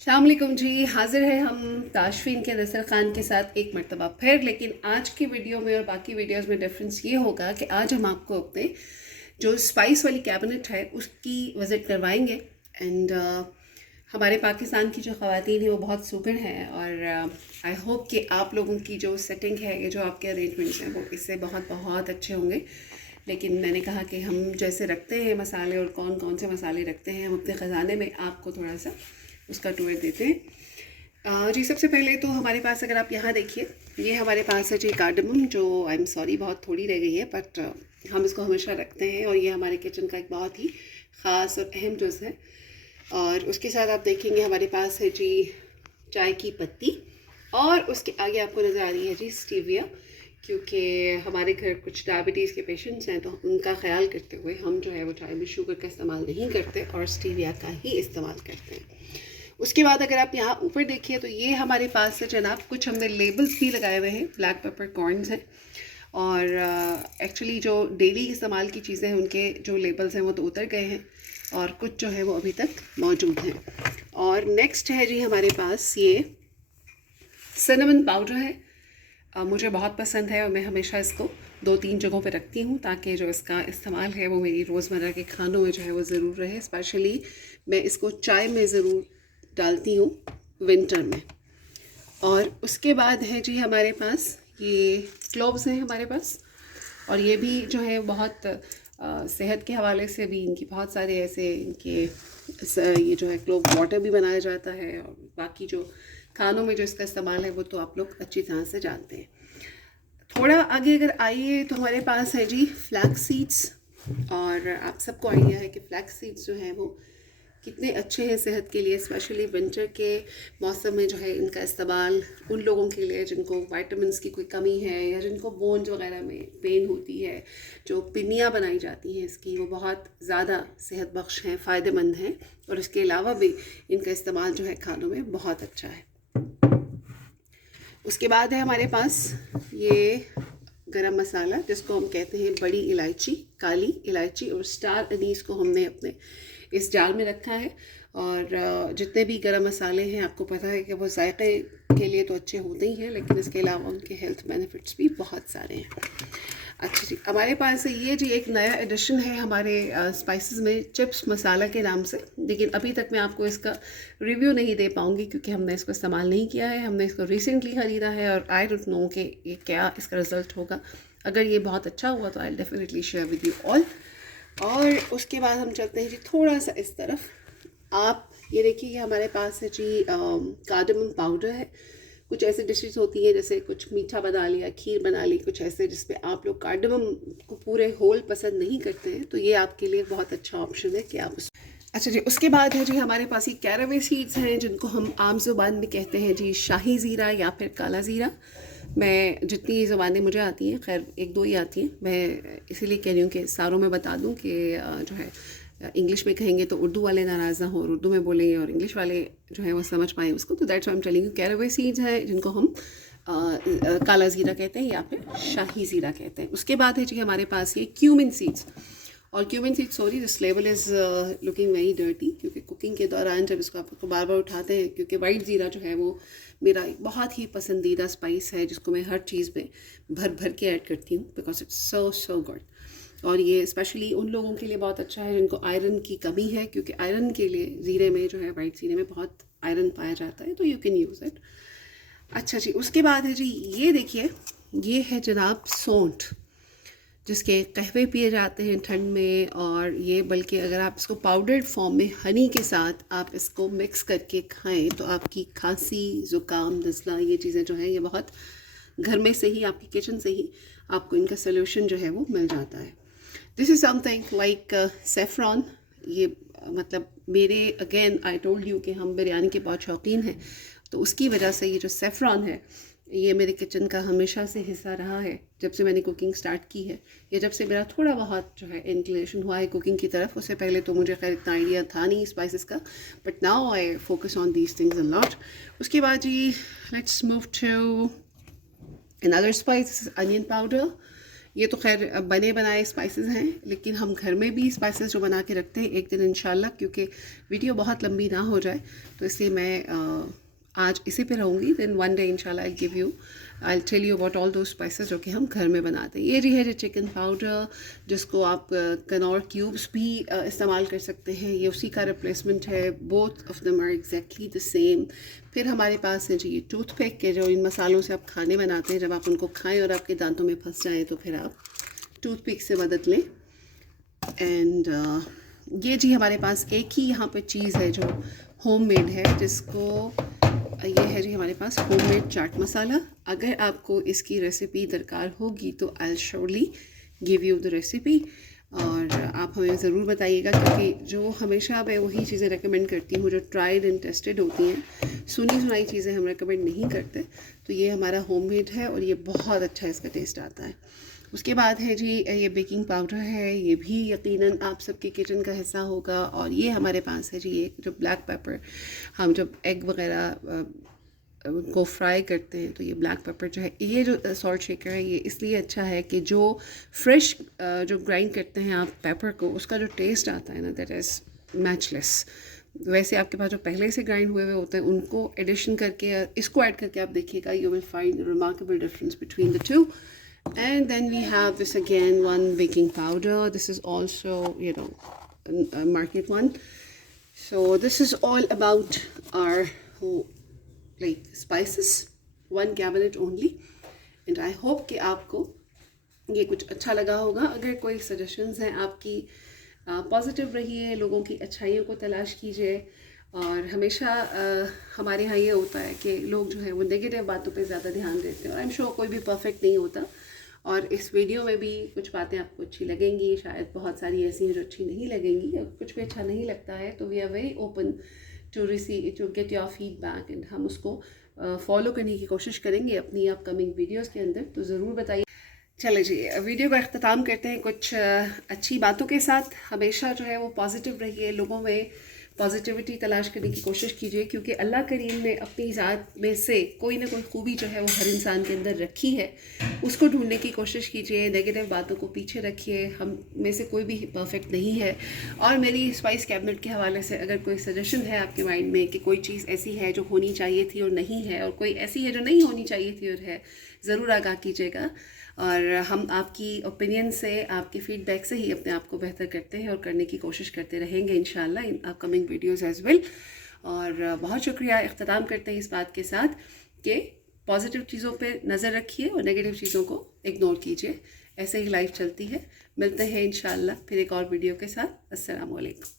अस्सलाम वालेकुम जी। हाज़िर है हम ताशफीन के नसर ख़ान के साथ एक मरतबा फिर। लेकिन आज की वीडियो में और बाकी वीडियोस में डिफरेंस ये होगा कि आज हम आपको अपने जो स्पाइस वाली कैबिनेट है उसकी विज़िट करवाएंगे। एंड हमारे पाकिस्तान की जो ख़वातीन हैं वो बहुत सुगड़ हैं और आई होप कि आप लोगों की जो सेटिंग है, ये जो आपके अरेंजमेंट्स हैं वो इससे बहुत बहुत अच्छे होंगे। लेकिन मैंने कहा कि हम जैसे रखते हैं मसाले और कौन कौन से मसाले रखते हैं, हम अपने ख़जाने में आपको थोड़ा सा उसका टूर देते हैं। जी सबसे पहले तो हमारे पास अगर आप यहाँ देखिए, ये हमारे पास है जी कार्डमम, जो आई एम सॉरी बहुत थोड़ी रह गई है, बट हम इसको हमेशा रखते हैं और ये हमारे किचन का एक बहुत ही ख़ास और अहम जुज़ है। और उसके साथ आप देखेंगे हमारे पास है जी चाय की पत्ती, और उसके आगे आपको नज़र आ रही है जी स्टीविया, क्योंकि हमारे घर कुछ डायबिटीज़ के पेशेंट्स हैं, तो उनका ख्याल करते हुए हम जो है वो चाय में शुगर का इस्तेमाल नहीं करते और स्टीविया का ही इस्तेमाल करते हैं। उसके बाद अगर आप यहाँ ऊपर देखिए तो ये हमारे पास है जनाब, कुछ हमने लेबल्स भी लगाए हुए हैं, ब्लैक पेपर कॉर्न्स हैं। और एक्चुअली जो डेली इस्तेमाल की चीज़ें हैं उनके जो लेबल्स हैं वो तो उतर गए हैं और कुछ जो है वो अभी तक मौजूद हैं। और नेक्स्ट है जी हमारे पास ये सिनेमन पाउडर है। मुझे बहुत पसंद है और मैं हमेशा इसको 2-3 जगहों पे रखती हूँ ताकि जो इसका इस्तेमाल है वो मेरी रोज़मर्रा के खानों में जो है वो ज़रूर रहे। स्पेशली मैं इसको चाय में ज़रूर डालती हूँ विंटर में। और उसके बाद है जी हमारे पास ये क्लोव्स हैं हमारे पास, और ये भी जो है बहुत सेहत के हवाले से भी इनकी बहुत सारे ऐसे इनके ये जो है क्लोव वाटर भी बनाया जाता है, और बाकी जो खानों में जो इसका इस्तेमाल है वो तो आप लोग अच्छी तरह से जानते हैं। थोड़ा आगे अगर आइए तो हमारे पास है जी फ्लैक्स सीड्स, और आप सबको आइडिया है कि फ्लैक्स सीड्स जो हैं वो कितने अच्छे हैं सेहत के लिए। स्पेशली विंटर के मौसम में जो है इनका इस्तेमाल उन लोगों के लिए जिनको विटामिन्स की कोई कमी है या जिनको बोन्स वगैरह में पेन होती है, जो पिन्नियाँ बनाई जाती हैं इसकी, वो बहुत ज़्यादा सेहत बख्श हैं, फ़ायदेमंद हैं। और इसके अलावा भी इनका इस्तेमाल जो है खानों में बहुत अच्छा है। उसके बाद है हमारे पास ये गरम मसाला, जिसको हम कहते हैं बड़ी इलायची, काली इलायची और स्टार अनीस को हमने अपने इस जाल में रखा है। और जितने भी गरम मसाले हैं आपको पता है कि वो जायके के लिए तो अच्छे होते ही हैं, लेकिन इसके अलावा उनके हेल्थ बेनिफिट्स भी बहुत सारे हैं। अच्छा जी, हमारे पास ये जी एक नया एडिशन है हमारे स्पाइसेस में, चिप्स मसाला के नाम से। लेकिन अभी तक मैं आपको इसका रिव्यू नहीं दे पाऊँगी क्योंकि हमने इसको इस्तेमाल नहीं किया है। हमने इसको रिसेंटली ख़रीदा है और आई डोंट नो कि ये क्या इसका रिज़ल्ट होगा। अगर ये बहुत अच्छा हुआ तो I definitely share with you all. और उसके बाद हम चलते हैं जी थोड़ा सा इस तरफ। आप ये देखिए, ये हमारे पास है जी कार्डमम पाउडर है। कुछ ऐसे डिशेस होती हैं जैसे कुछ मीठा बना लिया, खीर बना ली, कुछ ऐसे जिसपे आप लोग कार्डमम को पूरे होल पसंद नहीं करते हैं, तो ये आपके लिए बहुत अच्छा ऑप्शन है कि आप उस। अच्छा जी, उसके बाद है जी हमारे पास ये कैरावे सीड्स हैं, जिनको हम आम ज़ुबान में कहते हैं जी शाही ज़ीरा या फिर काला ज़ीरा। मैं जितनी ज़बानें मुझे आती हैं, खैर 1-2 ही आती हैं, मैं इसीलिए कह रही हूँ कि सारों में बता दूँ कि जो है इंग्लिश में कहेंगे तो उर्दू वाले नाराज़ ना हो, और उर्दू में बोलेंगे और इंग्लिश वाले जो है वो समझ पाएँ उसको। तो that's why I am telling you, caraway seeds है जिनको हम काला ज़ीरा कहते हैं या फिर शाही ज़ीरा कहते हैं। उसके बाद है जी हमारे पास ये क्यूमिन सीड्स, और cumin seeds, sorry this level is looking very dirty, क्योंकि कुकिंग के दौरान जब इसको आप बार बार उठाते हैं, क्योंकि वाइट ज़ीरा जो है वो मेरा एक बहुत ही पसंदीदा स्पाइस है जिसको मैं हर चीज़ में भर भर के ऐड करती हूँ, because it's so so good. और ये स्पेशली उन लोगों के लिए बहुत अच्छा है जिनको आयरन की कमी है, क्योंकि आयरन के लिए ज़ीरे में जो है, वाइट ज़ीरे में बहुत आयरन पाया जाता है, तो यू कैन यूज़ इट। अच्छा जी, उसके बाद है जी ये देखिए, ये है जनाब सौंठ, जिसके कहवे पिए जाते हैं ठंड में। और ये बल्कि अगर आप इसको पाउडर्ड फॉर्म में हनी के साथ आप इसको मिक्स करके खाएं तो आपकी खांसी, ज़ुकाम, नज़ला, ये चीज़ें जो हैं ये बहुत घर में से ही, आपकी किचन से ही आपको इनका सोल्यूशन जो है वो मिल जाता है। This is something like saffron. ये मतलब मेरे, अगेन आई टोल्ड यू कि हम बिरयानी के बहुत शौकीन हैं, तो उसकी वजह से ये जो सेफ्रॉन है ये मेरे किचन का हमेशा से हिस्सा रहा है। जब से मैंने कुकिंग स्टार्ट की है, या जब से मेरा थोड़ा बहुत जो है इंक्लिनेशन हुआ है कुकिंग की तरफ, उससे पहले तो मुझे खैर इतना आइडिया था नहीं स्पाइसेस का, but now I focus on these things a lot. उसके बाद जी let's move to another spice, onion powder. ये तो खैर बने बनाए स्पाइसेस हैं, लेकिन हम घर में भी स्पाइसेस जो बना के रखते हैं एक दिन इंशाल्लाह, क्योंकि वीडियो बहुत लंबी ना हो जाए तो इसलिए मैं आज इसी पे रहूँगी। देन वन डे इंशाल्लाह I tell you about all those spices जो कि हम घर में बनाते हैं। ये जी है जो चिकन पाउडर, जिसको आप कनौर क्यूब्स भी इस्तेमाल कर सकते हैं, ये उसी का रिप्लेसमेंट है। Both of them are exactly the same. फिर हमारे पास है जी ये टूथपिक के, जो इन मसालों से आप खाने बनाते हैं, जब आप उनको खाएं और आपके दांतों में फंस जाएँ तो फिर आप टूथपिक से मदद लें। एंड ये जी हमारे पास एक ही यहाँ पे चीज़ है जो होममेड है, जिसको ये है जी हमारे पास होममेड चाट मसाला। अगर आपको इसकी रेसिपी दरकार होगी तो I will surely give you the recipe, और आप हमें ज़रूर बताइएगा, क्योंकि जो हमेशा मैं वही चीज़ें रेकमेंड करती हूँ जो ट्राइड एंड टेस्टेड होती हैं। सुनी सुनाई चीज़ें हम रेकमेंड नहीं करते। तो ये हमारा होममेड है और ये बहुत अच्छा इसका टेस्ट आता है। उसके बाद है जी ये बेकिंग पाउडर है, ये भी यकीनन आप सबके किचन का हिस्सा होगा। और ये हमारे पास है जी ये जो ब्लैक पेपर, हम जब एग वगैरह को फ्राई करते हैं तो ये ब्लैक पेपर जो है, ये जो सॉल्ट शेकर है, ये इसलिए अच्छा है कि जो फ्रेश जो ग्राइंड करते हैं आप पेपर को, उसका जो टेस्ट आता है ना, दैट इज़ मैचलेस। वैसे आपके पास जो पहले से ग्राइंड हुए होते हैं उनको एडिशन करके, इसको ऐड करके आप देखिएगा, you will find remarkable difference between the two. And then we have this again, one baking powder. This is also, you know, a market one. So this is all about our like spices, one cabinet only. And I hope कि आपको ये कुछ अच्छा लगा होगा। अगर कोई suggestions हैं आपकी, पॉजिटिव रहिए, लोगों की अच्छाइयों को तलाश कीजिए। और हमेशा हमारे यहाँ ये होता है कि लोग जो है वो नेगेटिव बातों पे ज़्यादा ध्यान देते हैं, और आई एम श्योर कोई भी परफेक्ट नहीं होता। और इस वीडियो में भी कुछ बातें आपको अच्छी लगेंगी, शायद बहुत सारी ऐसी हैं जो अच्छी नहीं लगेंगी, और कुछ भी अच्छा नहीं लगता है तो we are very open to receive, to get your feedback, and हम उसको फॉलो करने की कोशिश करेंगे अपनी अपकमिंग वीडियोस के अंदर। तो ज़रूर बताइए। चले जी, वीडियो का अख्ताम करते हैं कुछ अच्छी बातों के साथ। हमेशा जो है वो पॉजिटिव रहिए, लोगों में पॉजिटिविटी तलाश करने की कोशिश कीजिए, क्योंकि अल्लाह करीम ने अपनी ज़ात में से कोई ना कोई खूबी जो है वो हर इंसान के अंदर रखी है, उसको ढूंढने की कोशिश कीजिए। नेगेटिव बातों को पीछे रखिए, हम में से कोई भी परफेक्ट नहीं है। और मेरी स्पाइस कैबिनेट के हवाले से अगर कोई सजेशन है आपके माइंड में कि कोई चीज़ ऐसी है जो होनी चाहिए थी और नहीं है, और कोई ऐसी है जो नहीं होनी चाहिए थी और है, ज़रूर आगाह कीजिएगा। और हम आपकी ओपिनियन से, आपकी फ़ीडबैक से ही अपने आप को बेहतर करते हैं और करने की कोशिश करते रहेंगे इंशाल्लाह in upcoming videos as well. और बहुत शुक्रिया। इख्तिताम करते हैं इस बात के साथ कि पॉजिटिव चीज़ों पे नज़र रखिए और नेगेटिव चीज़ों को इग्नोर कीजिए। ऐसे ही लाइफ चलती है। मिलते हैं इंशाल्लाह फिर एक और वीडियो के साथ। अस्सलाम वालेकुम।